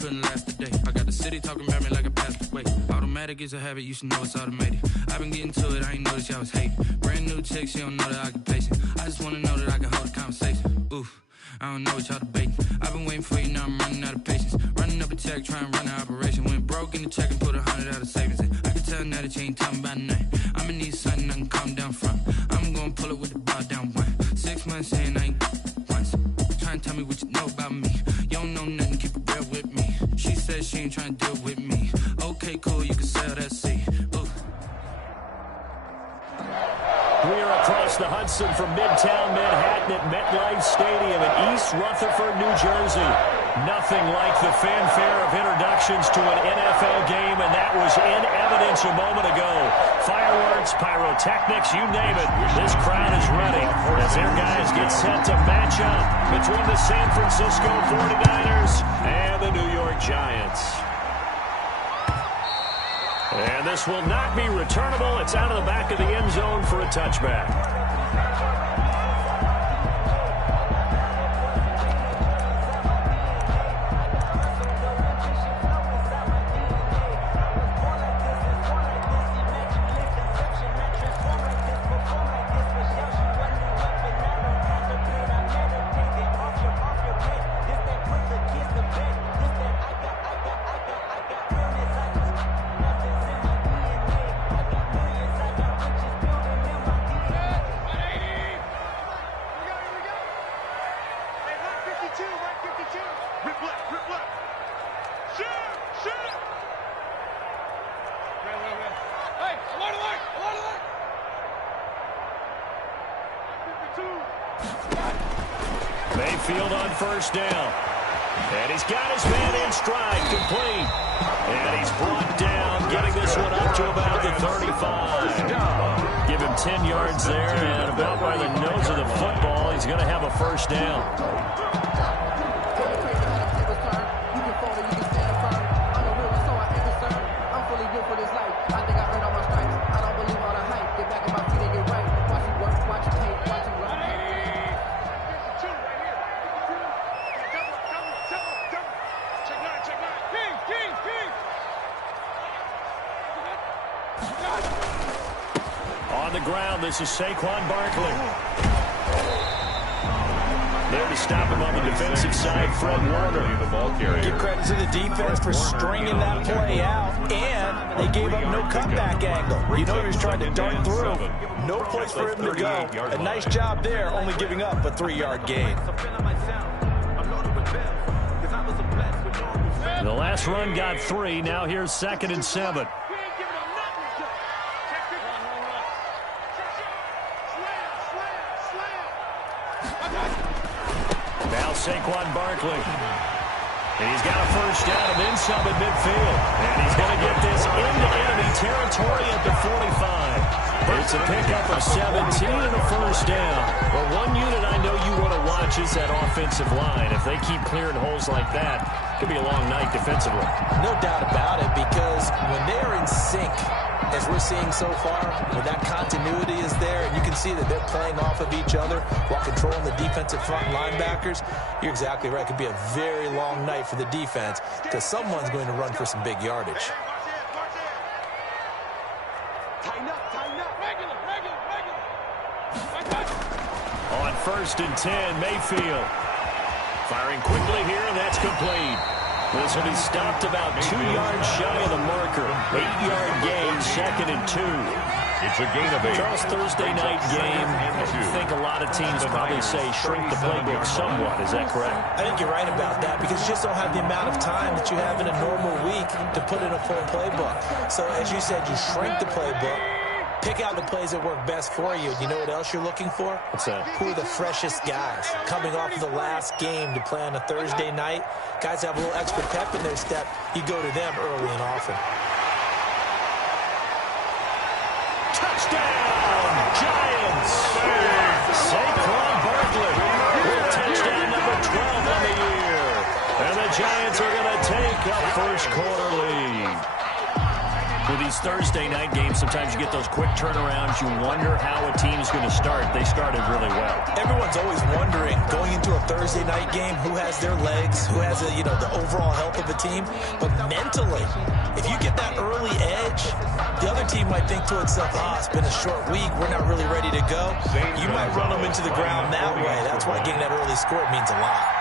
couldn't last a day. I got the city talking about me like a passed away. Automatic is a habit, you should know it's automated. I've been getting to it, I ain't noticed y'all was hating. Brand new chick, she don't know that I can place it. I just wanna know that I can hold a conversation. Oof, I don't know what y'all debating. I've been waiting for you, now I'm running out of patience. Running up a check, trying to run an operation. Went broke in the check and put 100 out of savings in. I can tell now that you ain't talking about nothing. I'ma need something I can calm down from. I'm gonna pull it with the bar down one. 6 months saying I ain't once. Trying to tell me what you know about me. You don't know nothing, keep it real with me. She said she ain't trying to deal with me. Okay, cool, you can sell that seat. We are across the Hudson from Midtown Manhattan at MetLife Stadium in East Rutherford, New Jersey. Nothing like the fanfare of introductions to an NFL game, and that was in evidence a moment ago. Fireworks, pyrotechnics, you name it. This crowd is ready as their guys get set to match up between the San Francisco 49ers and the New York Giants. And this will not be returnable. It's out of the back of the end zone for a touchback. Mayfield on first down. And he's got his man in stride, complete. And he's brought down, getting this one up to about the 35. Give him 10 yards there, and about by the nose of the football, he's going to have a first down. On the ground, this is Saquon Barkley. There to stop him on the defensive side, Fred Warner. Give credit to the defense for stringing that play out, and they gave up no cutback angle. You know he was trying to dart through. No place for him to go. A nice job there, only giving up a 3-yard gain. The last run got 3. Now here's 2nd and 7. Now Saquon Barkley. And he's got a first down and then some at midfield. And he's going to get this into enemy territory at the 45. It's a pickup of 17 and a first down. Well, one unit I know you want to watch is that offensive line. If they keep clearing holes like that, it could be a long night defensively. No doubt about it, because when they're in sync, as we're seeing so far, when that continuity is there, and you can see that they're playing off of each other while controlling the defensive front linebackers, you're exactly right. It could be a very long night for the defense because someone's going to run for some big yardage. On 1st and 10, Mayfield. Firing quickly here, and that's complete. This will be stopped about 2 yards shy of the marker. 8-yard gain, 2nd and 2. It's a gain of 8. Charles, Thursday night game, I think a lot of teams probably say shrink the playbook somewhat. Is that correct? I think you're right about that because you just don't have the amount of time that you have in a normal week to put in a full playbook. So as you said, you shrink the playbook. Pick out the plays that work best for you. You know what else you're looking for? What's that? Who are the freshest guys? Coming off of the last game to play on a Thursday night, guys have a little extra pep in their step. You go to them early and often. Touchdown, Giants! Saquon Barkley with touchdown number 12 on the year. And the Giants are going to take a first quarter lead. With these Thursday night games, sometimes you get those quick turnarounds. You wonder how a team's going to start. They started really well. Everyone's always wondering, going into a Thursday night game, who has their legs, who has the overall health of a team. But mentally, if you get that early edge, the other team might think to itself, it's been a short week, we're not really ready to go. You might run them into the ground that way. That's why getting that early score means a lot.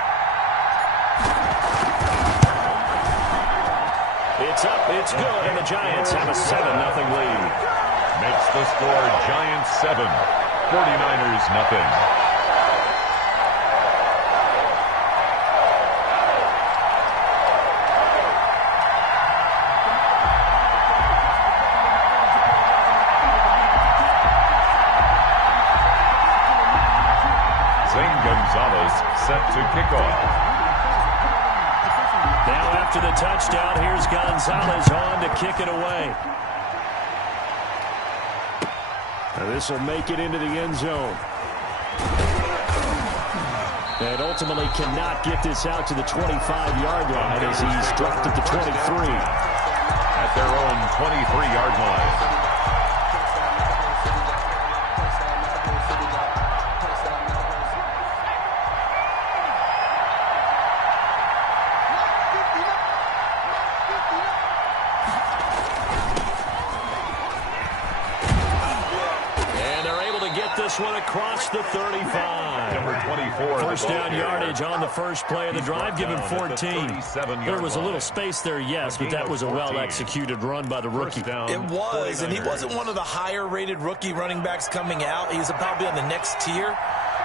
It's up, it's good, and the Giants have a 7-0 lead. Makes the score Giants 7, 49ers nothing. Zane Gonzalez set to kick off. Now after the touchdown, here's Gonzalez on to kick it away. This will make it into the end zone. And ultimately cannot get this out to the 25-yard line as he's dropped at the 23. At their own 23-yard line. This one across the 35. Number 24. First down yardage on the first play of the drive, given 14. There was a little space there, yes, but that was a well-executed run by the rookie. It was, and he wasn't one of the higher-rated rookie running backs coming out. He's probably on the next tier.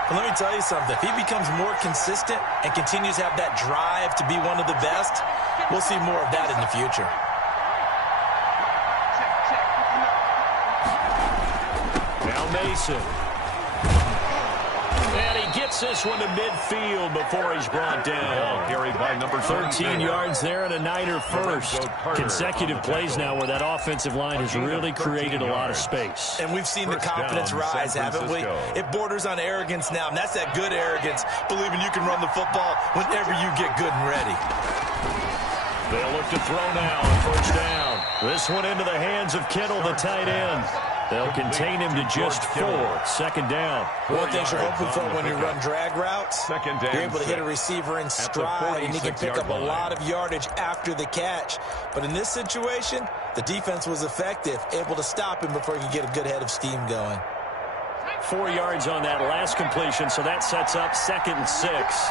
But let me tell you something. If he becomes more consistent and continues to have that drive to be one of the best, we'll see more of that in the future. Now Mason. And he gets this one to midfield before he's brought down. Carried by number 13 yards there and a Niner first. Consecutive plays now where that offensive line has really created a lot of space. And we've seen the confidence rise, haven't we? It borders on arrogance now, and that's that good arrogance, believing you can run the football whenever you get good and ready. They'll look to throw now on first down. This one into the hands of Kittle, the tight end. They'll contain him to just 4. Second down. One thing you're hoping for when you run drag routes, you're able to hit a receiver in stride, and he can pick up a lot of yardage after the catch. But in this situation, the defense was effective, able to stop him before he could get a good head of steam going. 4 yards on that last completion, so that sets up 2nd and 6.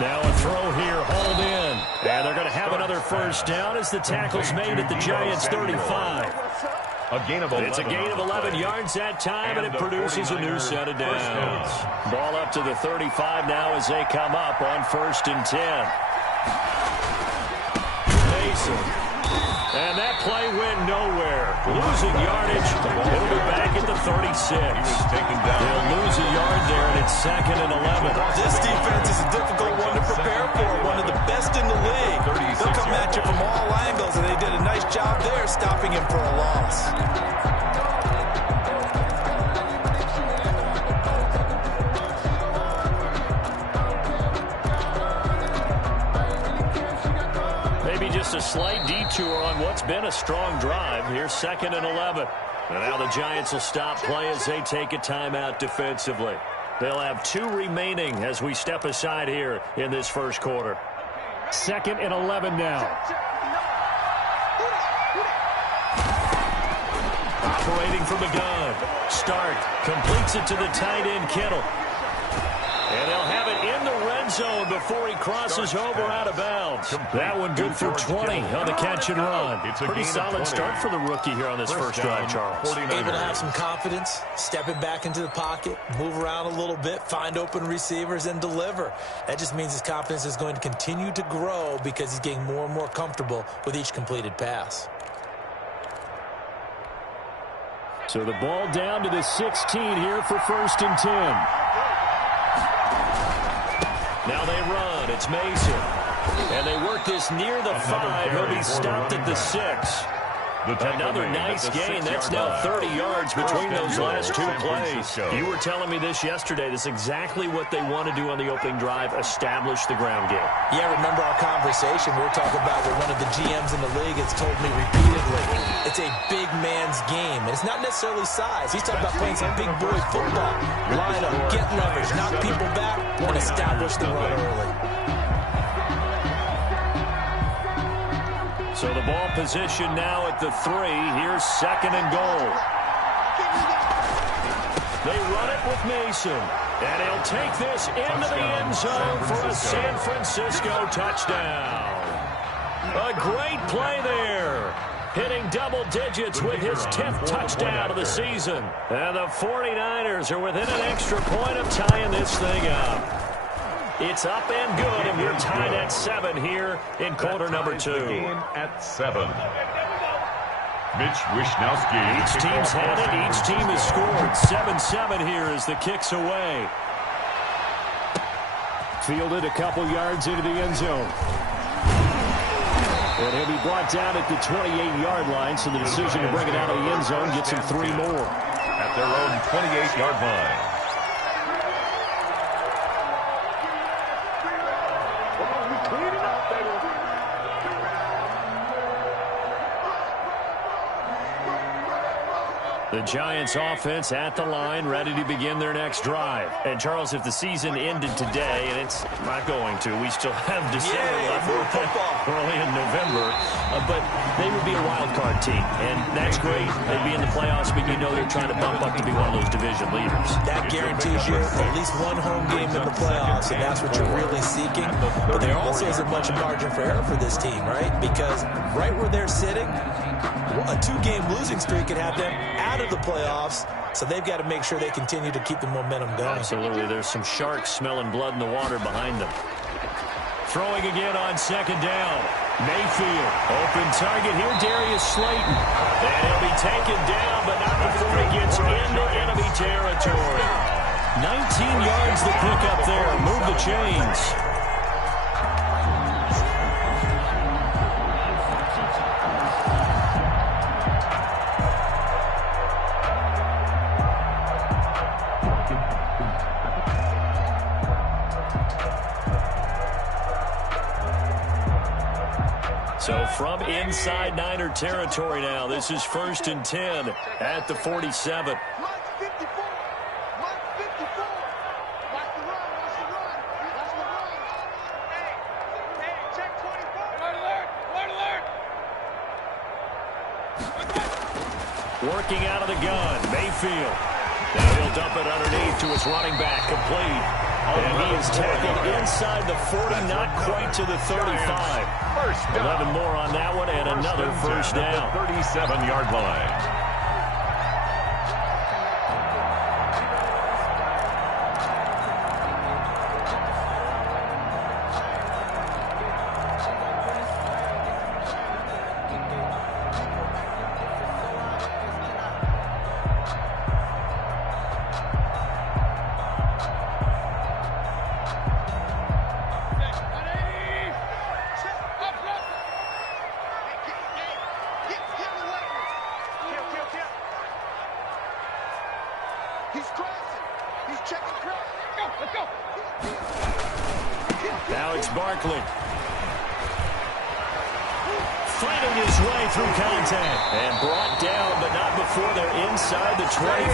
Now a throw here, hauled in. And they're going to have another first down as the tackle's made at the Giants' 35. A gain of 11. It's a gain of 11 yards that time, and it produces a new set of downs. Ball up to the 35 now as they come up on 1st and 10. Mason. And that play went nowhere. Losing yardage. It'll be back at the 36. They'll lose a yard there, and it's 2nd and 11. This defense is a difficult one to prepare for. One of the best in the league. They'll come at you from all angles, and they did a nice job there stopping him for a loss. Just a slight detour on what's been a strong drive. Here's 2nd and 11. And now the Giants will stop play as they take a timeout defensively. They'll have 2 remaining as we step aside here in this first quarter. 2nd and 11 now. Operating from the gun. Start. Completes it to the tight end, Kittle. And they'll have it in the red zone before he crosses over out of bounds. That one good for 20 on the catch and run. Pretty solid start for the rookie here on this first drive, Charles. Able to have some confidence, stepping back into the pocket, move around a little bit, find open receivers, and deliver. That just means his confidence is going to continue to grow because he's getting more and more comfortable with each completed pass. So the ball down to the 16 here for 1st and 10. Now they run. It's Mason. And they work this near the 5. He'll be stopped at the 6. Another nice gain. That's now 30 yards between those last two plays. You were telling me this yesterday. This is exactly what they want to do on the opening drive, establish the ground game. Yeah, remember our conversation? We were talking about what one of the GMs in the league has told me repeatedly. It's a big man's game. And it's not necessarily size. He's talking about playing some big boy football. Line up, get leverage, knock people back, and establish the run early. So the ball position now at the 3. Here's 2nd and goal. They run it with Mason. And he'll take this into the end zone for a San Francisco touchdown. A great play there. Hitting double digits with his 10th touchdown of the season. And the 49ers are within an extra point of tying this thing up. It's up and good, and we're tied at 7 here in quarter number 2. Game at 7. Mitch Wishnowsky. Each team's had it. Each team has scored. 7-7 here as the kick's away. Fielded a couple yards into the end zone. And he'll be brought down at the 28-yard line, so the decision to bring it out of the end zone gets him 3 more. At their own 28-yard line. The Giants offense at the line, ready to begin their next drive. And, Charles, if the season ended today, and it's not going to, we still have December left, early in November, but they would be a wild card team. And that's great. They'd be in the playoffs, but you know they're trying to bump up to be one of those division leaders. That guarantees you at least one home game in the playoffs, and that's what you're really seeking. But there also isn't much margin for error for this team, right? Because right where they're sitting, a 2-game losing streak could have them out of the playoffs, so they've got to make sure they continue to keep the momentum going. Absolutely. There's some sharks smelling blood in the water behind them. Throwing again on 2nd down. Mayfield, open target here, Darius Slayton. And he'll be taken down, but not before he gets into enemy territory. 19 yards the pick up there. Move the chains. So from inside Niner territory now, this is 1st and 10 at the 47. Working out of the gun, Mayfield. Now he'll dump it underneath to his running back, complete. And he is tackled inside the 40, not quite to the 35. 11 more on that one, and another first down. 37-yard line. Now it's Barkley. Fighting his way through contact. And brought down, but not before they're inside the 25.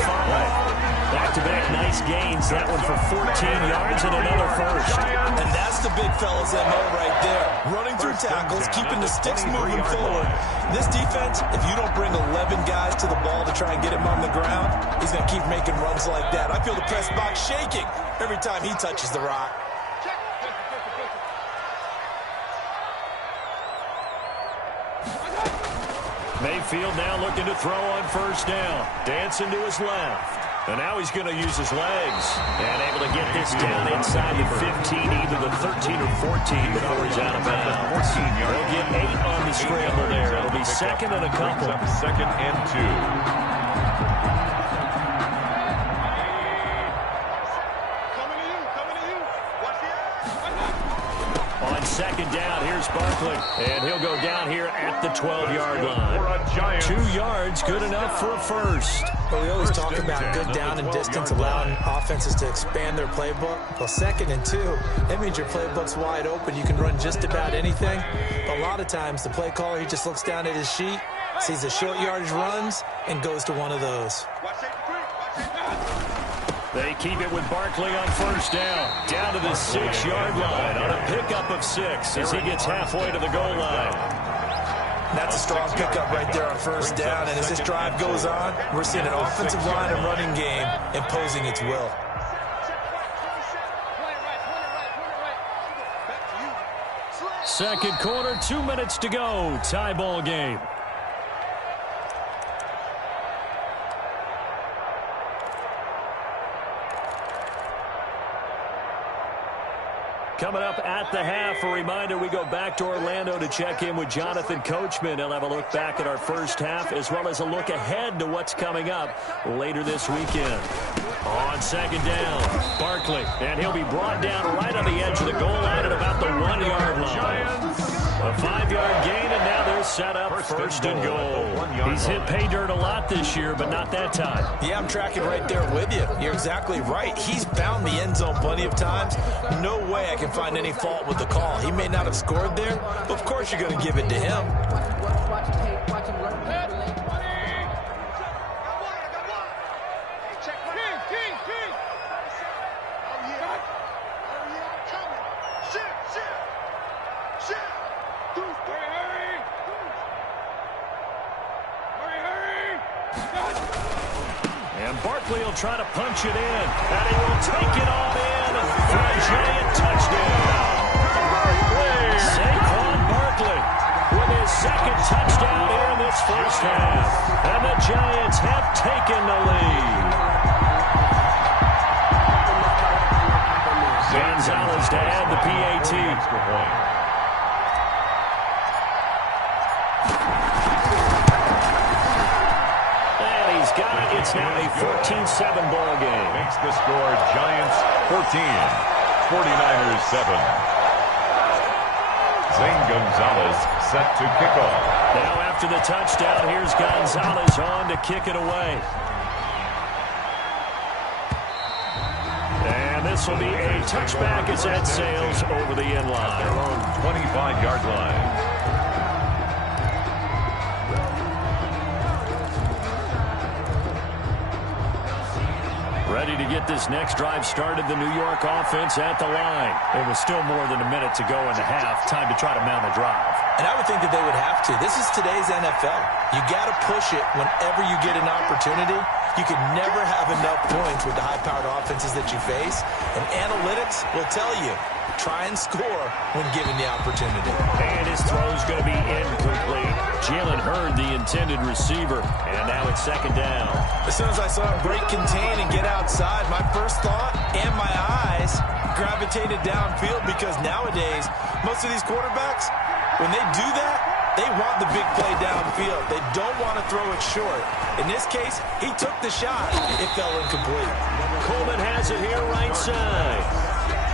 Back-to-back nice gains. That one for 14 yards and another first. And that's the big fella's MO right there. Running through tackles, keeping the sticks moving forward. This defense, if you don't bring 11 guys to the ball to try and get him on the ground, he's going to keep making runs like that. I feel the press box shaking every time he touches the rock. Mayfield now looking to throw on first down. Dancing to his left. And now he's going to use his legs. And able to get this down inside the 15, either the 13 or 14 before he's out of bounds. They'll get 8 on the scramble there. It'll be 2nd and a couple. 2nd and 2. On 2nd down, here's Here's Barkley, and he'll go down here at the 12-yard line. 2 yards, good enough for a first. Well, we always talk about good down and distance, allowing offenses to expand their playbook. Well, 2nd and 2, that means your playbook's wide open. You can run just about anything. But a lot of times, the play caller, he just looks down at his sheet, sees the short yardage runs, and goes to one of those. They keep it with Barkley on first down. Down to the 6-yard line on a pickup of 6 as he gets halfway to the goal line. That's a strong pickup right there on first down. And as this drive goes on, we're seeing an offensive line and running game imposing its will. Second quarter, 2 minutes to go. Tie ball game. Coming up at the half, a reminder, we go back to Orlando to check in with Jonathan Coachman. He'll have a look back at our first half as well as a look ahead to what's coming up later this weekend. On second down, Barkley, and he'll be brought down right on the edge of the goal line at about the 1-yard line. A 5-yard gain, and now they're set up first and goal. He's hit pay dirt a lot this year, but not that time. Yeah, I'm tracking right there with you. You're exactly right. He's found the end zone plenty of times. No way I can find any fault with the call. He may not have scored there, but of course you're going to give it to him. Barkley will try to punch it in, and he will take it all in for a giant touchdown. Saquon Barkley with his second touchdown here in this first half, and the Giants have taken the lead. Gonzalez to add the PAT. It's now a 14-7 ball game. Makes the score Giants 14, 49ers 7. Zane Gonzalez set to kick off. Now after the touchdown, here's Gonzalez on to kick it away. And this will be a touchback as that sails over the end line. Their own 25-yard line. Ready to get this next drive started, the New York offense at the line. It was still more than a minute to go in the half. Time to try to mount a drive. And I would think that they would have to. This is today's NFL. You got to push it whenever you get an opportunity. You can never have enough points with the high-powered offenses that you face. And analytics will tell you, try and score when given the opportunity. And his throw's going to be incomplete. Jalen Hurd, the intended receiver. And now it's second down. As soon as I saw him break contain and get outside, my first thought and my eyes gravitated downfield, because nowadays, most of these quarterbacks, when they do that, they want the big play downfield. They don't want to throw it short. In this case, he took the shot. It fell incomplete. Coleman has it here right side.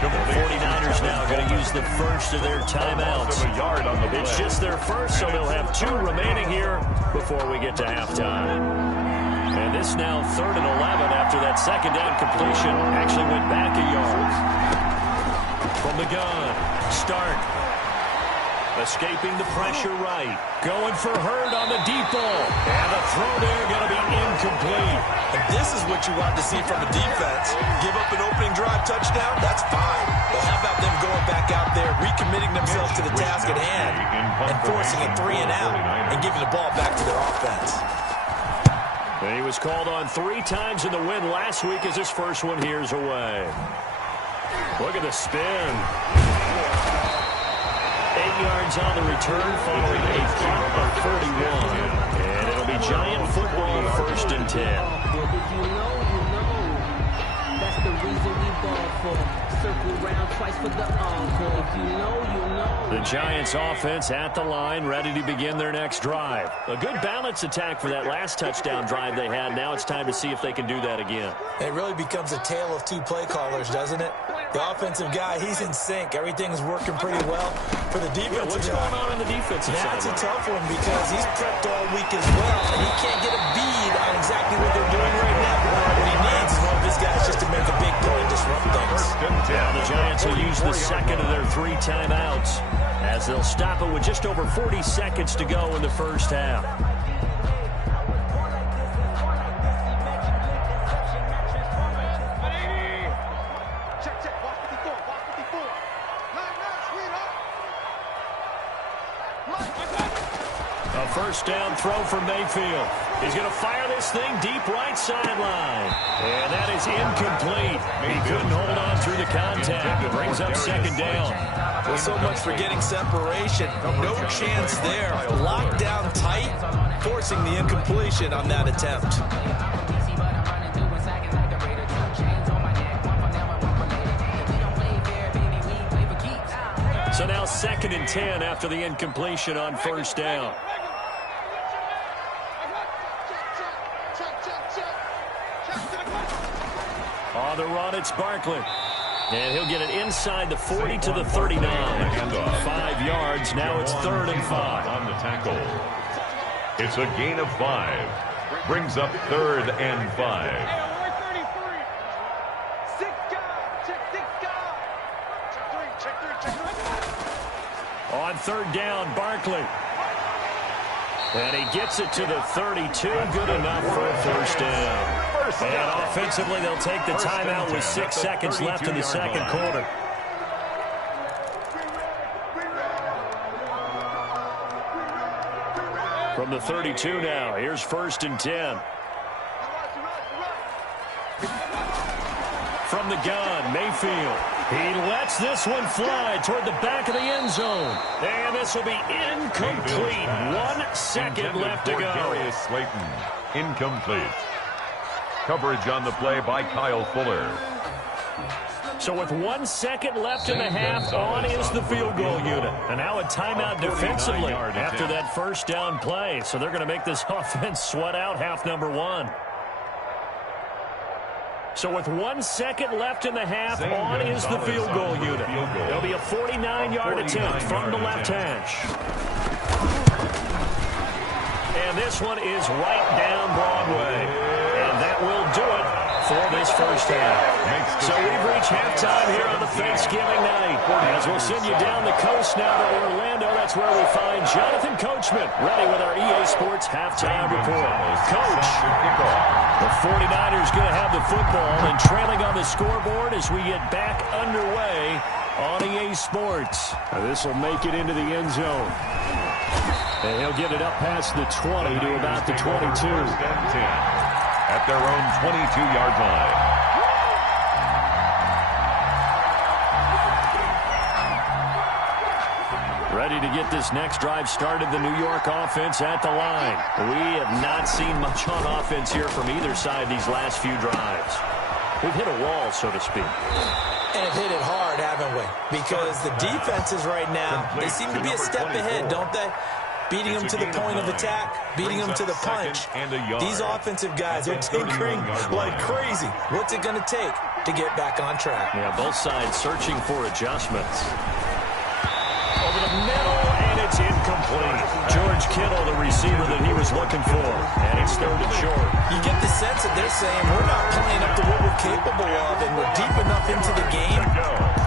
The 49ers now going to use the first of their timeouts. It's just their first, so they'll have 2 remaining here before we get to halftime. And this now 3rd and 11 after that second down completion actually went back a yard. From the gun, start. Escaping the pressure right. Going for Hurd on the deep ball. And the throw there going to be incomplete. And this is what you want to see from a defense. Give up an opening drive touchdown, that's fine. But how about them going back out there, recommitting themselves to the task at hand, and forcing a 3 and out, and giving the ball back to their offense. And he was called on 3 times in the win last week as his first one here's away. Look at the spin. 8 yards on the return following a pop of 41. And it'll be Giant football, 1st and 10. That's the reason we ball for. Circle round twice for the encore. If you know. The Giants offense at the line, ready to begin their next drive. A good balance attack for that last touchdown drive they had. Now it's time to see if they can do that again. It really becomes a tale of 2 play callers, doesn't it? The offensive guy, he's in sync. Everything's working pretty well for the defensive what's guy. going on in the defensive side? That's a tough one because he's prepped all week as well, and he can't get a bead on exactly what they're doing right now. What he needs is one of his guys just to make a big play and disrupt things. The Giants will use the second of their 3 timeouts as they'll stop it with just over 40 seconds to go in the first half. A first down throw for Mayfield. He's going to fire this thing deep right sideline. And that is incomplete. He couldn't hold on through the contact. It brings up second down. Well, so much for getting separation. No chance there. Locked down tight, forcing the incompletion on that attempt. So now 2nd and 10 after the incompletion on first down. On the run, it's Barkley. And he'll get it inside the 40 to the 39. 5 yards. Now it's 3rd and 5. On the tackle. It's a gain of 5. Brings up 3rd and 5. On 3rd down, Barkley. And he gets it to the 32. Good enough for a first down. And offensively, they'll take the timeout with 6 seconds left in the second quarter. From the 32 now, here's 1st and 10. From the gun, Mayfield. He lets this one fly toward the back of the end zone. And this will be incomplete. 1 second left to go. Darius Slayton, incomplete. Coverage on the play by Kyle Fuller. So with 1 second left in the half, on is the field goal unit. And now a timeout defensively after that first down play. So they're going to make this offense sweat out half number 1. So with 1 second left in the half, on is the field goal unit. It'll be a 49-yard attempt from the left hash. And this one is right down Broadway. And that will do it for this first half. So we've reached halftime here on the Thanksgiving night. As we'll send you down the coast now to Orlando, that's where we find Jonathan Coachman ready with our EA Sports halftime report. Coach, the 49ers going to have the football and trailing on the scoreboard as we get back underway on EA Sports. This will make it into the end zone. And he'll get it up past the 20 to about the 22. At their own 22-yard line. Ready to get this next drive started, the New York offense at the line. We have not seen much on offense here from either side these last few drives. We've hit a wall, so to speak. And have hit it hard, haven't we? Because the defenses right now, they seem to be a step ahead, don't they? Beating them to the point of attack, beating them to the punch. These offensive guys are tinkering like crazy. What's it going to take to get back on track? Yeah, both sides searching for adjustments. Over the middle, and it's incomplete. George Kittle, the receiver that he was looking for, and it's 3rd and short. You get the sense that they're saying we're not playing up to what we're capable of, and we're deep enough into the game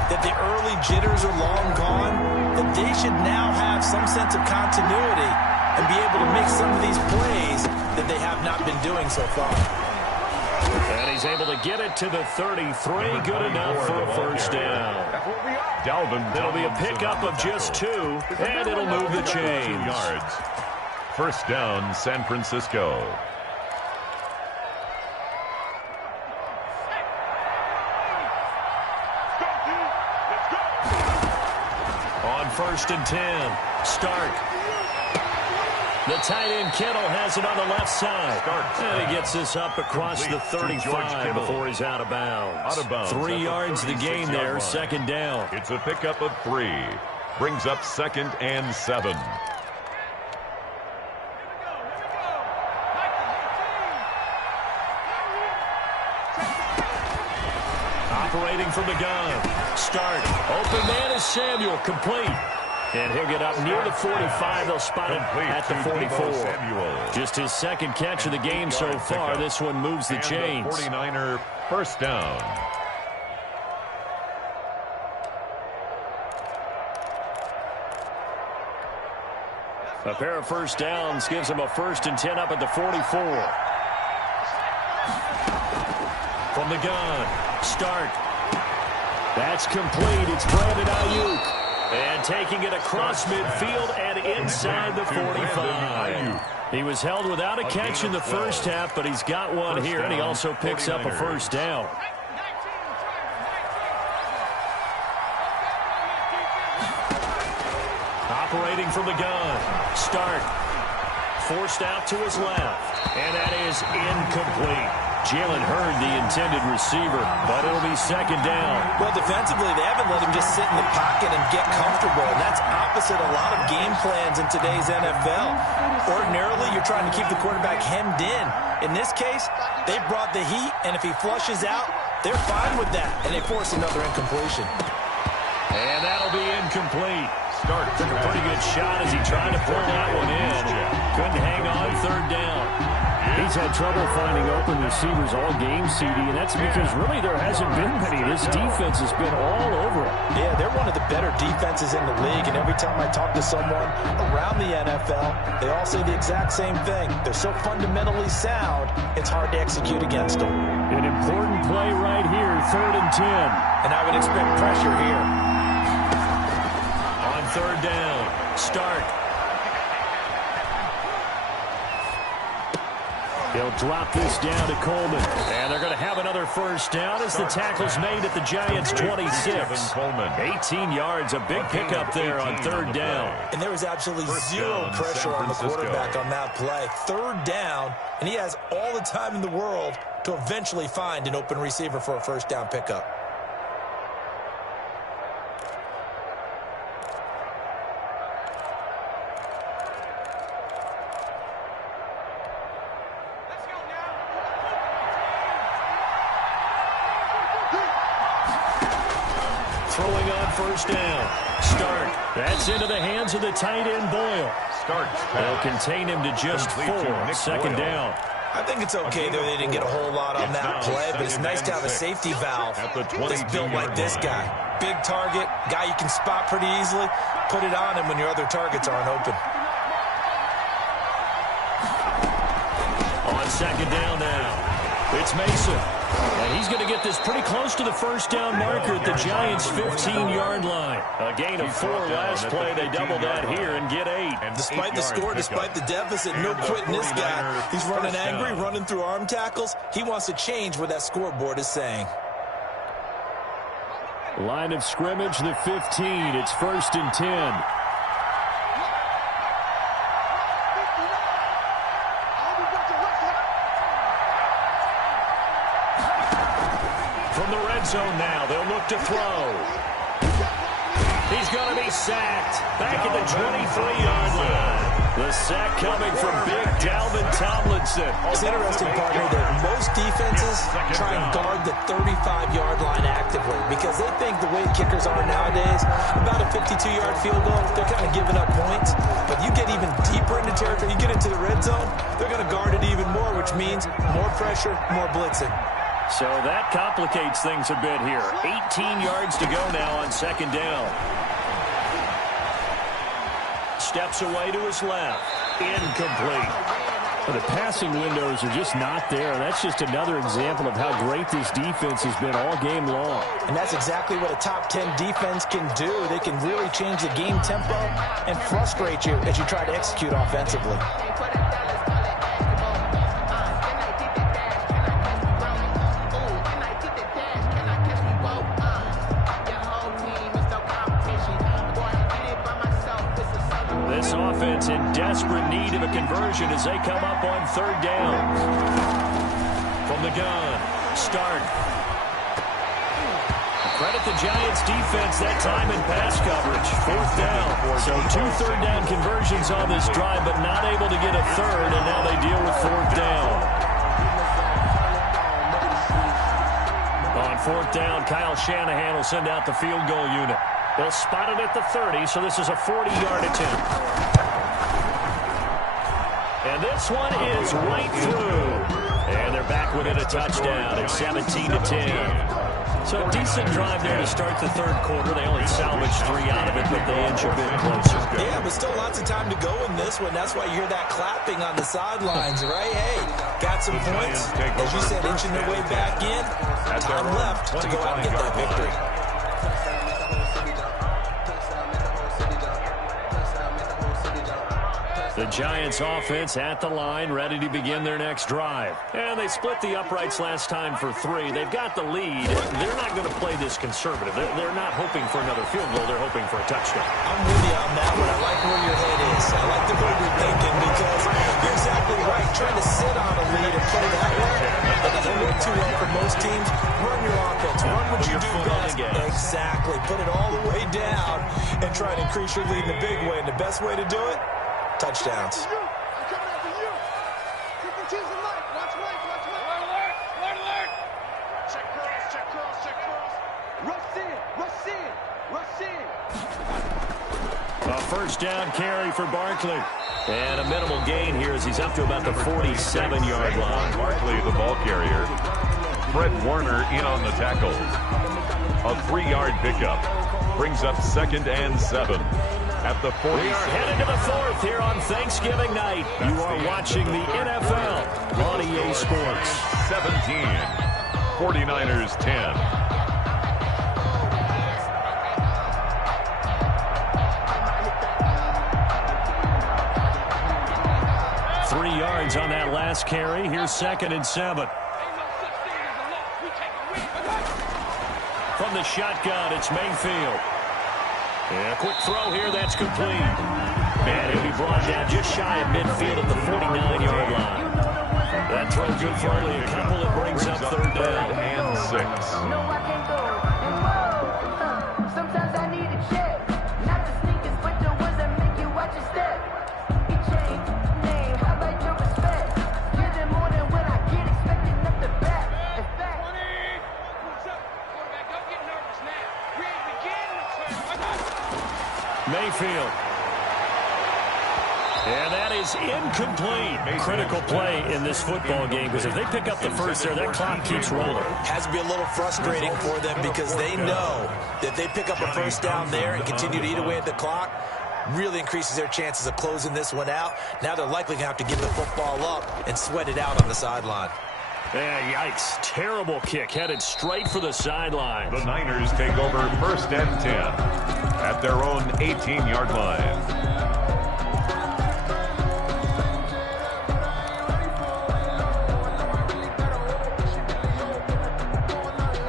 that the early jitters are long gone, that they should now have some sense of continuity and be able to make some of these plays that they have not been doing so far. And he's able to get it to the 33. Good enough for a first down. It'll be a pickup of just 2, and it'll move the chains. Yards. First down, San Francisco. On 1st and 10, Stark. The tight end Kittle has it on the left side. And he gets this up across the 35 before he's out of bounds. 3 yards the gain there, 2nd down. It's a pickup of 3. Brings up 2nd and 7. Operating from the gun. Start. Open man is Samuel. Complete. And he'll get up near the 45. They'll spot him at the 44. Just his second catch of the game so far. This one moves the chains. 49er first down. A pair of first downs gives him a 1st and 10 up at the 44. From the gun. Start. That's complete. It's Brandon Ayuk. And taking it across midfield and inside the 45. He was held without a catch in the first half, but he's got one here, and he also picks up a first down. Operating from the gun. Start. Forced out to his left. And that is incomplete. Jalen Hurd, the intended receiver, but it'll be second down. Well, defensively, they haven't let him just sit in the pocket and get comfortable, and that's opposite a lot of game plans in today's NFL. Ordinarily, you're trying to keep the quarterback hemmed in. In this case, they brought the heat, and if he flushes out, they're fine with that, and they force another incompletion. And that'll be incomplete. Start took a pretty good shot as he tried to pull that one in. Couldn't hang on third down. He's had trouble finding open receivers all game, CD, and that's because really there hasn't been many. This defense has been all over him. Yeah, they're one of the better defenses in the league, and every time I talk to someone around the NFL, they all say the exact same thing. They're so fundamentally sound, it's hard to execute against them. An important play right here, 3rd and 10. And I would expect pressure here. On third down, start. He'll drop this down to Coleman. And they're going to have another first down as the tackle's made at the Giants' 26. 18 yards, a big pickup there on third down. And there was absolutely zero pressure on the quarterback on that play. Third down, and he has all the time in the world to eventually find an open receiver for a first down pickup. Throwing on first down. Start. That's into the hands of the tight end, Boyle. They'll contain him to just 4. Second down. I think it's okay that they didn't get a whole lot on that play, but it's nice to have a safety valve that's built like this guy. Big target, guy you can spot pretty easily. Put it on him when your other targets aren't open. On second down now, it's Mason. And he's going to get this pretty close to the first down marker at the Giants' 15-yard line. A gain of 4 last play. They double that here and get 8. Despite the score, despite the deficit, no quitting this guy. He's running angry, running through arm tackles. He wants to change what that scoreboard is saying. Line of scrimmage, the 15. It's 1st and 10. From the red zone now, they'll look to throw. He's going to be sacked back at the 23-yard line. The sack coming from big Dalvin Tomlinson. It's interesting, partner, that most defenses try and guard the 35-yard line actively because they think the way kickers are nowadays, about a 52-yard field goal, they're kind of giving up points. But you get even deeper into territory, you get into the red zone, they're going to guard it even more, which means more pressure, more blitzing. So that complicates things a bit here. 18 yards to go now on second down. Steps away to his left. Incomplete. Well, the passing windows are just not there. That's just another example of how great this defense has been all game long. And that's exactly what a top 10 defense can do. They can really change the game tempo and frustrate you as you try to execute offensively. This offense in desperate need of a conversion as they come up on third down. From the gun, start. Credit the Giants defense that time in pass coverage. 4th down. So 2 third down conversions on this drive, but not able to get a third, and now they deal with 4th down. On fourth down, Kyle Shanahan will send out the field goal unit. They'll spot it at the 30, so this is a 40-yard attempt. And this one is right through. And they're back within a touchdown at 17-10. So a decent drive there to start the third quarter. They only salvaged 3 out of it, but they inch a bit closer. Yeah, but still lots of time to go in this one. That's why you hear that clapping on the sidelines, right? Hey, got some points. As you said, inching their way back in. Time left to go out and get that victory. The Giants offense at the line, ready to begin their next drive. And they split the uprights last time for 3. They've got the lead. They're not going to play this conservative. They're not hoping for another field goal. They're hoping for a touchdown. I'm with you on that one. I like where your head is. I like the way you're thinking because you're exactly right. Trying to sit on a lead and play that way, that doesn't work too well for most teams. Run your offense. Run what you do best. Exactly. Put it all the way down and try to increase your lead in a big way. And the best way to do it? Touchdowns. A first down carry for Barkley. And a minimal gain here as he's up to about the 47-yard line. Barkley, the ball carrier. Fred Warner in on the tackle. A 3-yard pickup. Brings up 2nd and 7. At the 40. We are headed to the 4th here on Thanksgiving night. You are watching the NFL on EA Sports. 17. 49ers 10. Yards on that last carry. Here's 2nd and 7. From the shotgun, it's Mayfield. And a quick throw here, that's complete. And he'll be brought down just shy of midfield at the 49-yard line. That throw good for only a couple. It brings up 3rd down. And 6. Sometimes I need a check. Not the sneakers, but the ones that make you watch your step. It changed name, how about your respect? Give them more than when I get expected up the back. In fact, don't get nervous now. We're at the beginning. Mayfield. And that is incomplete. Critical play in this football game because if they pick up the first there, that clock keeps rolling. Has to be a little frustrating for them because they know that if they pick up a first down there and continue to eat away at the clock, really increases their chances of closing this one out. Now they're likely going to have to give the football up and sweat it out on the sideline. Yeah, yikes. Terrible kick headed straight for the sideline. The Niners take over 1st and 10 at their own 18-yard line.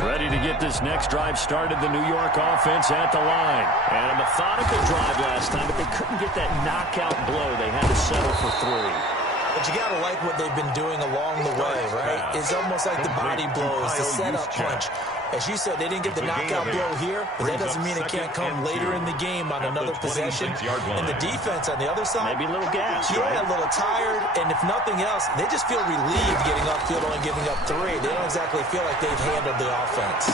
Ready to get this next drive started, the New York offense at the line. And a methodical drive last time, but they couldn't get that knockout blow. They had to settle for 3. But you got to like what they've been doing along the way, right? It's almost like the body blows, the setup punch. As you said, they didn't get the knockout blow here, but that doesn't mean it can't come later in the game on another possession. And the defense on the other side, maybe a little gas, yeah, a little tired. And if nothing else, they just feel relieved getting upfield, only giving up 3. They don't exactly feel like they've handled the offense.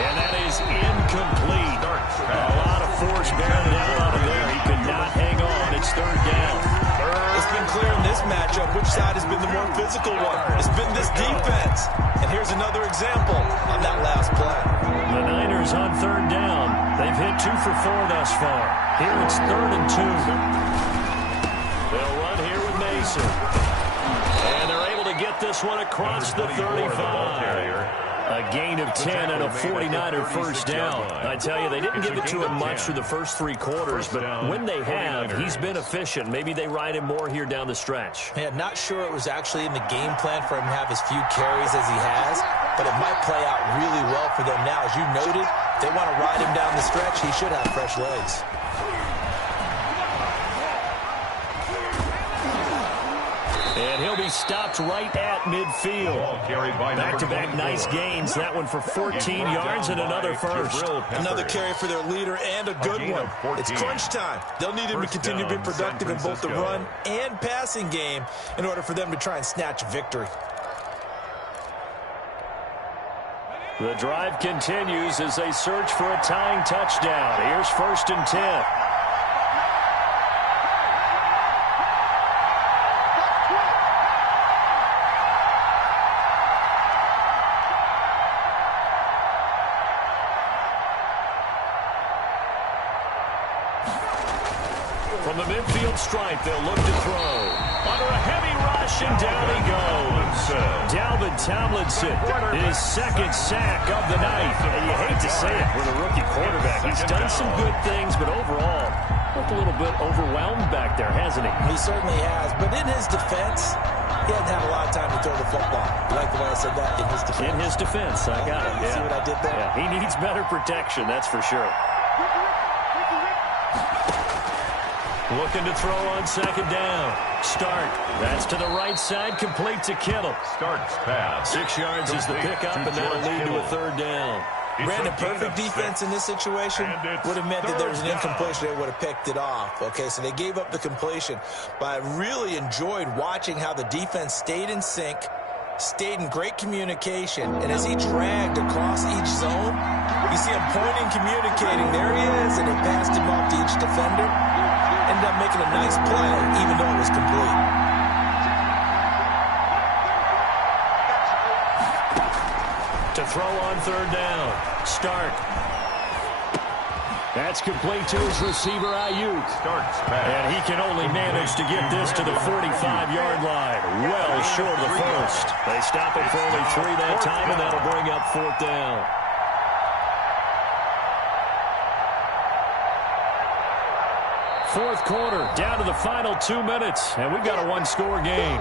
And that is incomplete. A lot of force bearing down on him there. He could not hang on. It's 3rd down. It's been clear in this matchup which side has been the more physical one. It's been this defense. And here's another example on that last play. The Niners on 3rd down. They've hit 2 for 4 thus far. Here it's 3rd and 2. They'll run here with Mason. And they're able to get this one across the 35. A gain of 10 and a 49er first down. I tell you, they didn't give it to him much through the first 3 quarters, but when they have, he's been efficient. Maybe they ride him more here down the stretch. Yeah, not sure it was actually in the game plan for him to have as few carries as he has, but it might play out really well for them now. As you noted, if they want to ride him down the stretch, he should have fresh legs. And he'll be stopped right at midfield. Back-to-back nice gains. That one for 14 yards and another first. Another carry for their leader and a good one. It's crunch time. They'll need him to continue to be productive in both the run and passing game in order for them to try and snatch a victory. The drive continues as they search for a tying touchdown. Here's 1st and 10. From the midfield stripe, they'll look to throw. Under a heavy rush, and down he goes. Dalvin Tomlinson, his 2nd sack of the night. And you hate to say it with a rookie quarterback. He's done some good things, but overall, looked a little bit overwhelmed back there, hasn't he? He certainly has. But in his defense, he hadn't had a lot of time to throw the football. You like the way I said that? In his defense. In his defense, I got it. See what I did there? Yeah, he needs better protection, that's for sure. Looking to throw on 2nd down. Start. That's to the right side, complete to Kittle. Starts pass. 6 yards is the pickup, and that'll lead to a 3rd down. Brandon, perfect defense in this situation would have meant that there was an incompletion. They would have picked it off. Okay, so they gave up the completion. But I really enjoyed watching how the defense stayed in sync, stayed in great communication, and as he dragged across each zone, you see him pointing, communicating. There he is, and he passed him off to each defender. Ended up making a nice play, even though it was complete. To throw on 3rd down. Start. That's complete to his receiver, Ayuk. Starts pass. And he can only manage to get this to the 45-yard line. Well short of the 1st. They stop it for only 3 that time, and that'll bring up 4th down. Fourth quarter, down to the final 2 minutes, and we've got a 1-score game.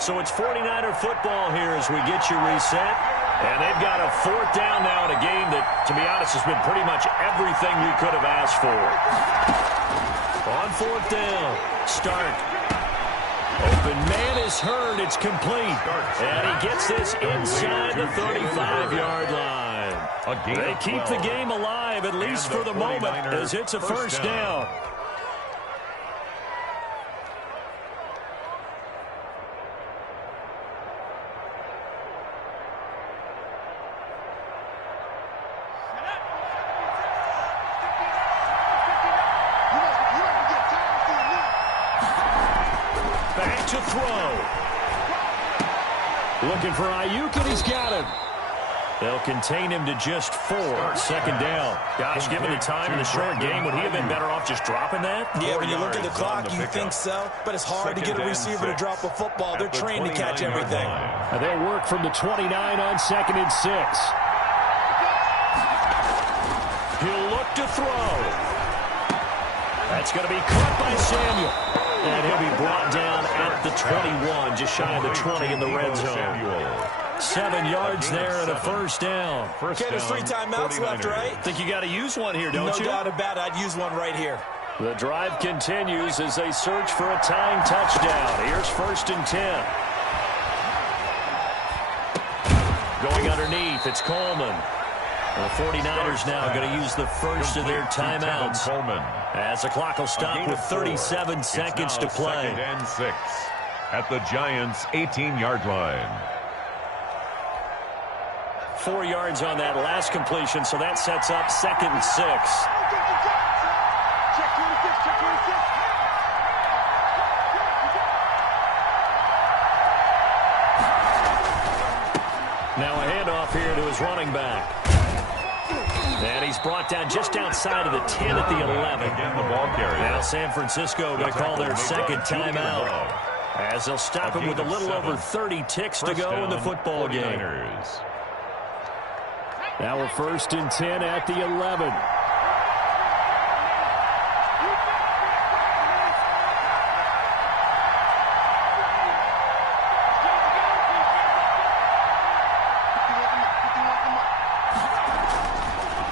So it's 49er football here as we get you reset. And they've got a 4th down now in a game that, to be honest, has been pretty much everything you could have asked for. On 4th down, start. Open man is heard. It's complete. And he gets this inside the 35-yard line. They keep the game alive, at least for the moment, as it's a 1st down. Back to throw. Looking for Ayuk, and he's got him. They'll contain him to just 4. 2nd down. Gosh, given the time in the short game, would he have been better off just dropping that? Yeah, when you look at the clock, you think so. But it's hard to get a receiver to drop a football. They're trained to catch everything. And they work from the 29 on 2nd and 6. He'll look to throw. That's going to be caught by Samuel. And he'll be brought down at the 21, just shy of the 20 in the red zone. 7 yards there and a 1st down. Okay, there's 3 timeouts left, right? Think you got to use one here, don't you? No doubt about it. I'd use one right here. The drive continues as they search for a tying touchdown. Here's 1st and 10. Going underneath, it's Coleman. The 49ers now going to use the first of their timeouts. As the clock will stop with 37 seconds to play. 2nd and 6 at the Giants' 18-yard line. 4 yards on that last completion, so that sets up 2nd and 6. Now a handoff here to his running back. And he's brought down just outside of the 10 at the 11. Again, the ball carrier. Now San Francisco going to call their 2nd timeout, as they'll stop him with a little over 30 ticks to go in the football game. Now a 1st and 10 at the 11.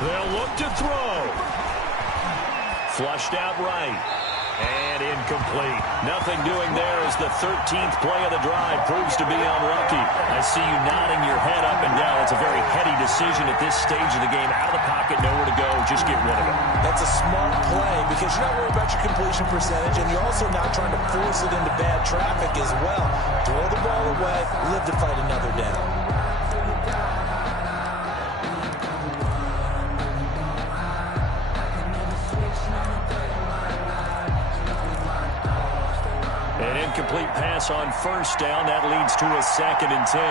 They'll look to throw. Flushed out right. And incomplete. Nothing doing there as the 13th play of the drive proves to be unlucky. I see you nodding your head up and down. It's a very heady decision at this stage of the game. Out of the pocket, nowhere to go, just get rid of it. That's a smart play because you're not worried about your completion percentage, and you're also not trying to force it into bad traffic as well. Throw the ball away, live to fight another down. An incomplete pass on first down. That leads to a 2nd and 10.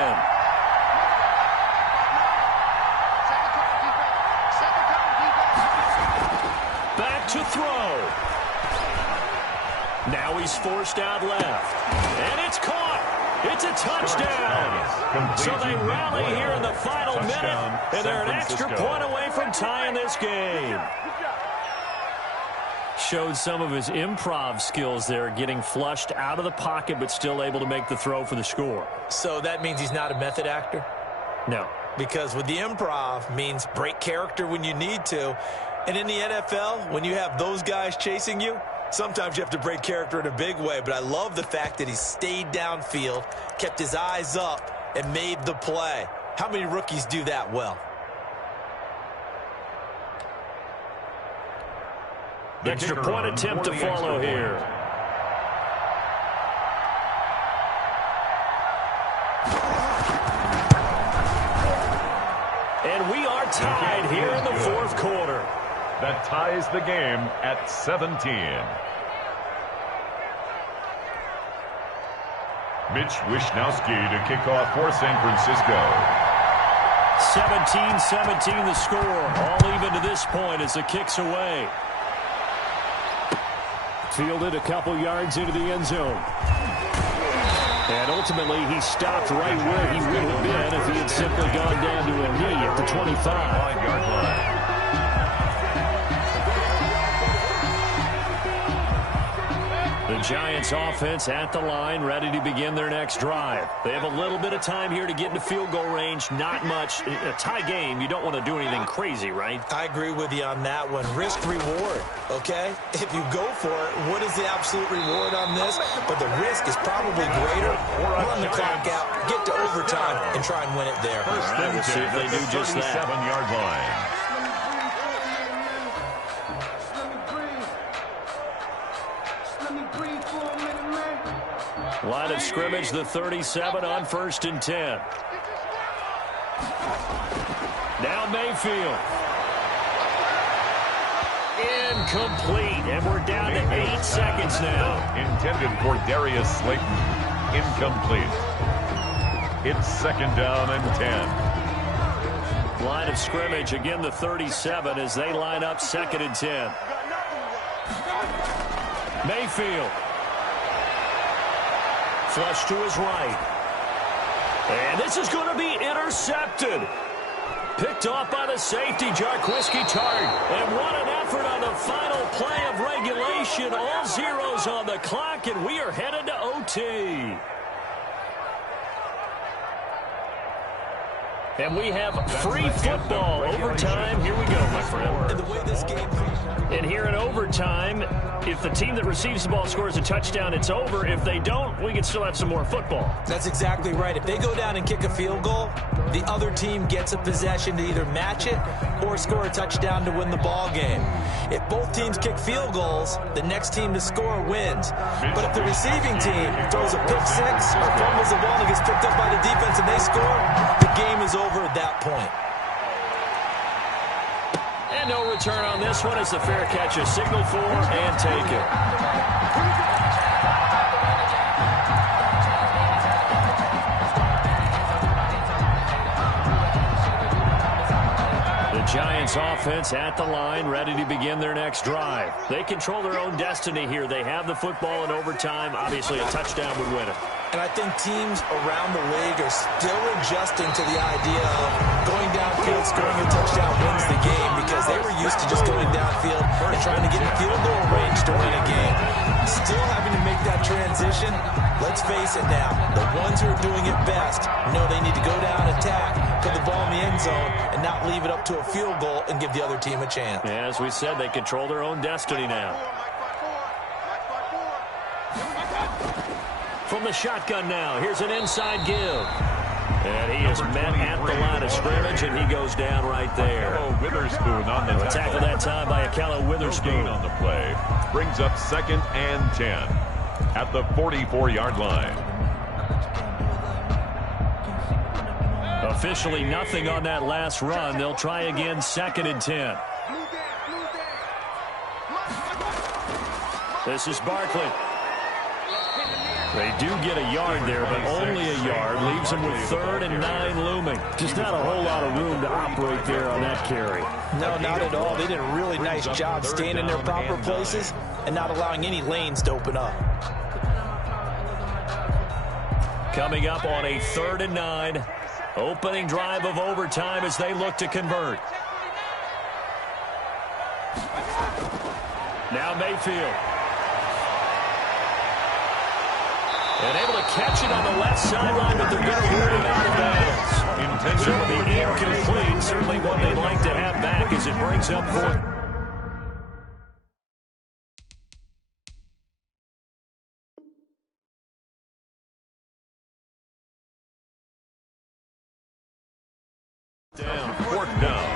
Back to throw. Now he's forced out left. And it's caught. It's a touchdown. So they rally here in the final minute, and they're an extra point away from tying this game. Showed some of his improv skills there, getting flushed out of the pocket but still able to make the throw for the score. So that means he's not a method actor? No. Because with the improv means break character when you need to. And in the NFL, when you have those guys chasing you, sometimes you have to break character in a big way. But I love the fact that he stayed downfield, kept his eyes up, and made the play. How many rookies do that well? Extra point attempt to follow here. And we are tied here in the fourth quarter. That ties the game at 17. Mitch Wishnowsky to kick off for San Francisco. 17-17 the score. All even to this point as the kick's away. Fielded a couple yards into the end zone. And ultimately, he stopped right where he would have been if he had simply gone down to a knee at the 25-yard line. The Giants offense at the line, ready to begin their next drive. They have a little bit of time here to get into field goal range. Not much. A tie game, you don't want to do anything crazy, right? I agree with you on that one. Risk reward, okay? If you go for it, what is the absolute reward on this? But the risk is probably greater. Run the clock out, get to overtime, and try and win it there. First and we'll see if they do just that. 37-yard line. Line of scrimmage, the 37 on 1st and 10. Now Mayfield. Incomplete, and we're down to 8 seconds now. Intended for Darius Slayton. Incomplete. It's 2nd down and 10. Line of scrimmage, again the 37 as they line up 2nd and 10. Mayfield. Flush to his right. And this is going to be intercepted. Picked off by the safety, Jaquiski Tartt. And what an effort on the final play of regulation. All zeros on the clock, and we are headed to OT. And we have free football. Overtime. Here we go, my friend. And the way this game... And here in overtime, if the team that receives the ball scores a touchdown, it's over. If they don't, we can still have some more football. That's exactly right. If they go down and kick a field goal, the other team gets a possession to either match it or score a touchdown to win the ball game. If both teams kick field goals, the next team to score wins. But if the receiving team throws a pick six or fumbles the ball and gets picked up by the defense and they score, the game is over at that point. And no return on this one as the fair catch is signaled for and taken. The Giants offense at the line, ready to begin their next drive. They control their own destiny here. They have the football in overtime. Obviously, a touchdown would win it. And I think teams around the league are still adjusting to the idea of going downfield, scoring a touchdown wins the game because they were used to just going downfield and trying to get in field goal range to win a game. Still having to make that transition. Let's face it now, the ones who are doing it best know they need to go down, attack, put the ball in the end zone, and not leave it up to a field goal and give the other team a chance. Yeah, as we said, they control their own destiny now. From the shotgun now, here's an inside give. And he is met at the line of scrimmage, and he goes down right there. Witherspoon on the tackle that Ahkello Witherspoon. Gain on the play brings up 2nd and 10 at the 44-yard line. Officially nothing on that last run. They'll try again 2nd and 10. This is Barkley. They do get a yard there, but only a yard. Leaves them with 3rd and 9 looming. Just not a whole lot of room to operate there on that carry. No, not at all. They did a really nice job staying in their proper places and not allowing any lanes to open up. Coming up on a 3rd and 9. Opening drive of overtime as they look to convert. Now Mayfield. And able to catch it on the left sideline, but they're going to root it out of bounds. So it'll be incomplete. Certainly one they'd like to have back as it brings up 4th. Down, 4th down.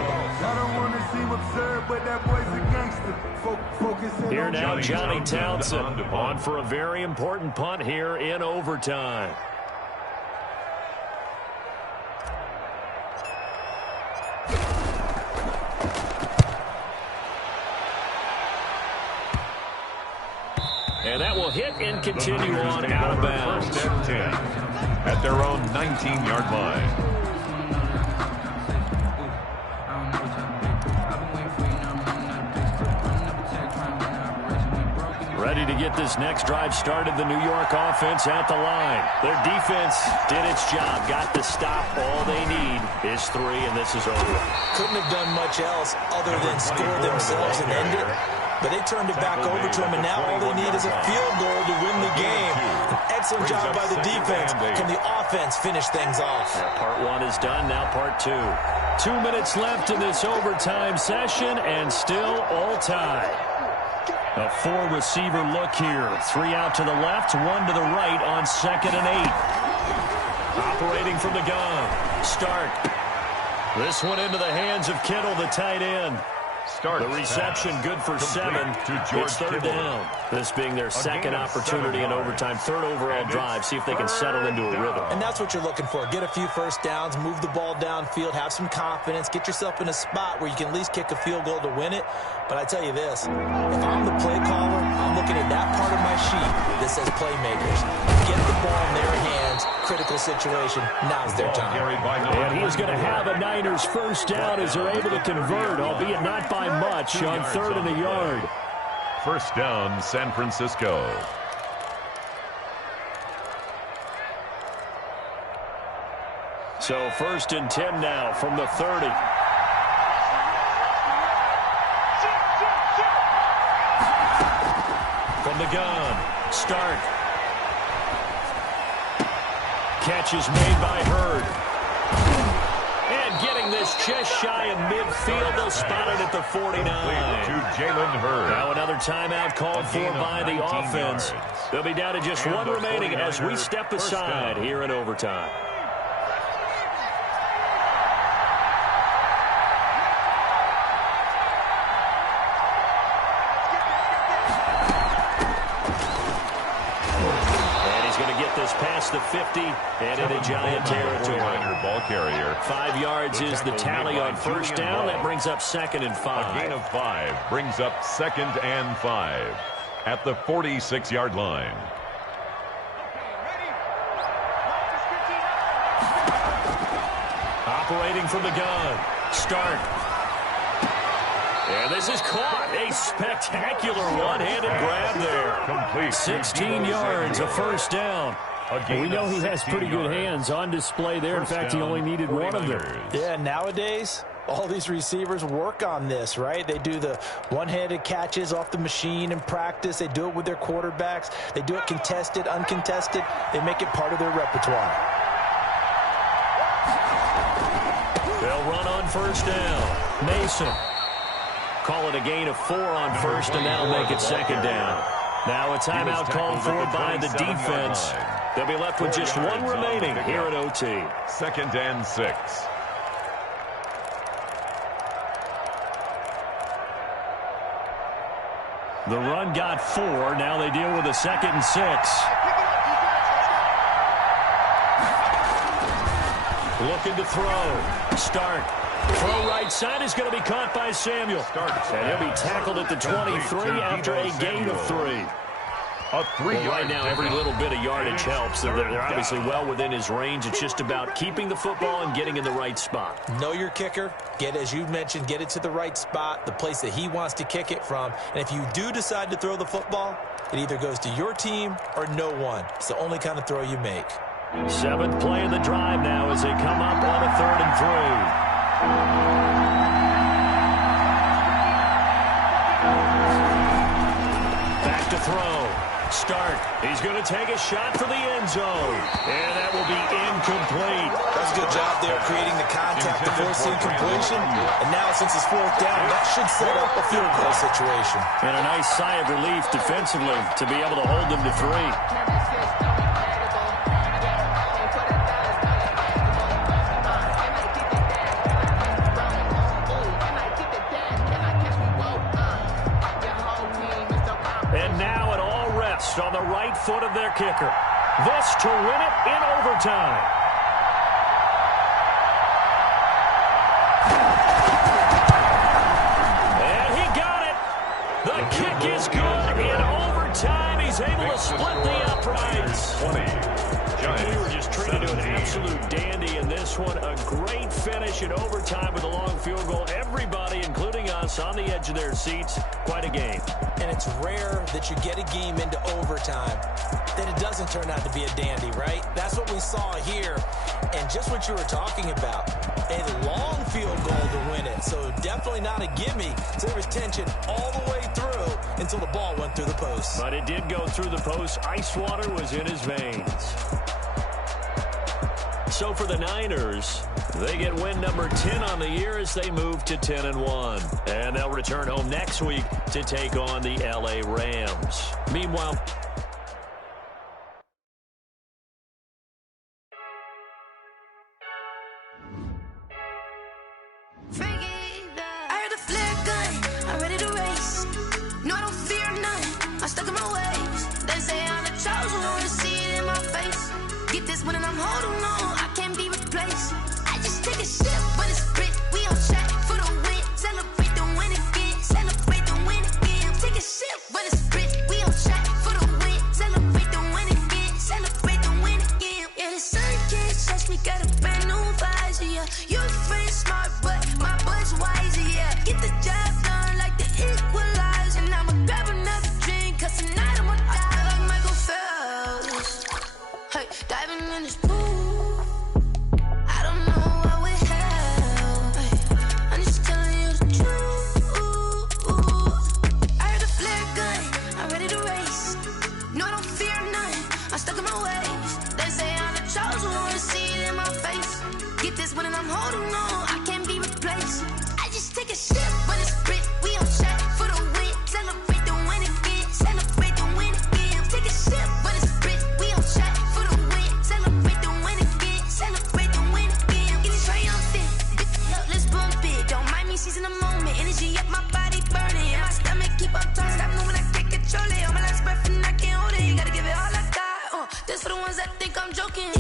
Here now, Johnny Townsend on for a very important punt here in overtime. And that will hit and continue on out of bounds. 1st and 10 at their own 19-yard line. Ready to get this next drive started, the New York offense at the line. Their defense did its job, got the stop. All they need is 3, and this is over. Couldn't have done much else other than score themselves and end it. But they turned it back over to them, and now all they need is a field goal to win the game. An excellent job by the defense. Can the offense finish things off? Part 1 is done, now part 2. 2 minutes left in this overtime session, and still all tied. A 4-receiver look here. 3 out to the left, 1 to the right on 2nd and 8. Operating from the gun. Stark. This one into the hands of Kittle, the tight end. The reception good for 7. It's 3rd down. This being their 2nd opportunity in overtime, 3rd overall drive. See if they can settle into a rhythm. And that's what you're looking for. Get a few first downs, move the ball downfield, have some confidence, get yourself in a spot where you can at least kick a field goal to win it. But I tell you this, if I'm the play caller, I'm looking at that part of my sheet that says playmakers. Get the ball in their hands, critical situation, now's their time. And he's going to have a Niners first down as they're able to convert, albeit not by much, on 3rd and a yard. First down, San Francisco. So 1st and 10 now from the 30. From the gun, Stark. Catch is made by Hurd. And getting this just shy of midfield, they'll spot it at the 49. To Jalen Hurd. Now another timeout called for by the offense. They'll be down to just 1 remaining as we step aside here in overtime. Past the 50 and into Giant territory. Ball carrier. 5 yards is the tally on first down. That brings up 2nd and 5. A gain of 5 brings up 2nd and 5 at the 46-yard line. Operating from the gun. Stark. And this is caught. A spectacular one-handed grab there. Complete. 16 yards, a first down. We know he has pretty good hands on display there. In fact, he only needed 1 of them. Yeah, nowadays, all these receivers work on this, right? They do the one-handed catches off the machine in practice. They do it with their quarterbacks. They do it contested, uncontested. They make it part of their repertoire. They'll run on first down. Mason. Call it a gain of 4 on first, and that'll make it 2nd down. Now a timeout called for by the defense. They'll be left with just 1 remaining here at OT. 2nd and 6. The run got 4. Now they deal with a 2nd and 6. Looking to throw. Start. Throw right side is going to be caught by Samuel. And he'll be tackled at the 23 after a gain of 3. Right now, every little bit of yardage helps. They're obviously well within his range. It's just about keeping the football and getting in the right spot. Know your kicker. As you mentioned, get it to the right spot, the place that he wants to kick it from. And if you do decide to throw the football, it either goes to your team or no one. It's the only kind of throw you make. 7th play of the drive now as they come up on a 3rd and 3. Back to throw. Start. He's going to take a shot for the end zone. And that will be incomplete. That's a good job there creating the contact to force the incompletion. And now since it's 4th down, that should set up a field goal situation. And a nice sigh of relief defensively to be able to hold them to 3. On the right foot of their kicker. This to win it in overtime. And he got it. The kick is good in overtime. He's able to split the uprights. 20. We were just treated to an absolute dandy in this one. A great finish in overtime with a long field goal. Everybody, including us, on the edge of their seats. Quite a game. And it's rare that you get a game into overtime that it doesn't turn out to be a dandy, right? That's what we saw here. And just what you were talking about, a long field goal to win it. So definitely not a gimme. So there was tension all the way through until the ball went through the post. But it did go through the post. Ice water was in his veins. So for the Niners, they get win number 10 on the year as they move to 10-1. And they'll return home next week to take on the LA Rams. Meanwhile, I heard the flare gun, I'm ready to race. No, I don't fear none, I'm stuck in my ways. They say I'm the chosen one, to see it in my face. Get this one and I'm holding on, I can't be replaced. I just take a sip when it's split, we on track for the win. Celebrate the win again, celebrate the win again. Take a sip when it's split, we on track for the win. Celebrate the win again, celebrate the win again. Yeah, the sun can't touch me, got a brand new visor, yeah. Your friend smart, but my bud's wiser, yeah. Get the job done like the equalizer. And I'ma grab another drink, cause tonight I'ma die like Michael Phelps. Hey, diving in this pool, I don't know what would help. Hey, I'm just telling you the truth. I heard the flare gun, I'm ready to race. No, I don't fear none, I'm stuck in my ways. They say I'm the chosen one, to see it in my face. Get this one and I'm holding on, I can't be replaced. I just take a sip when it's split, we on track for the win. Celebrate the win again, celebrate the win again. Take a sip when it's split, we on track for the win. Celebrate the win again, celebrate the win again. Get it triumphant, let's bump it. Don't mind me seizing the moment, energy up my body burning. And my stomach keep on turning, stop moving, I can't control it. On my last breath and I can't hold it. You gotta give it all I got, this for the ones that think I'm joking.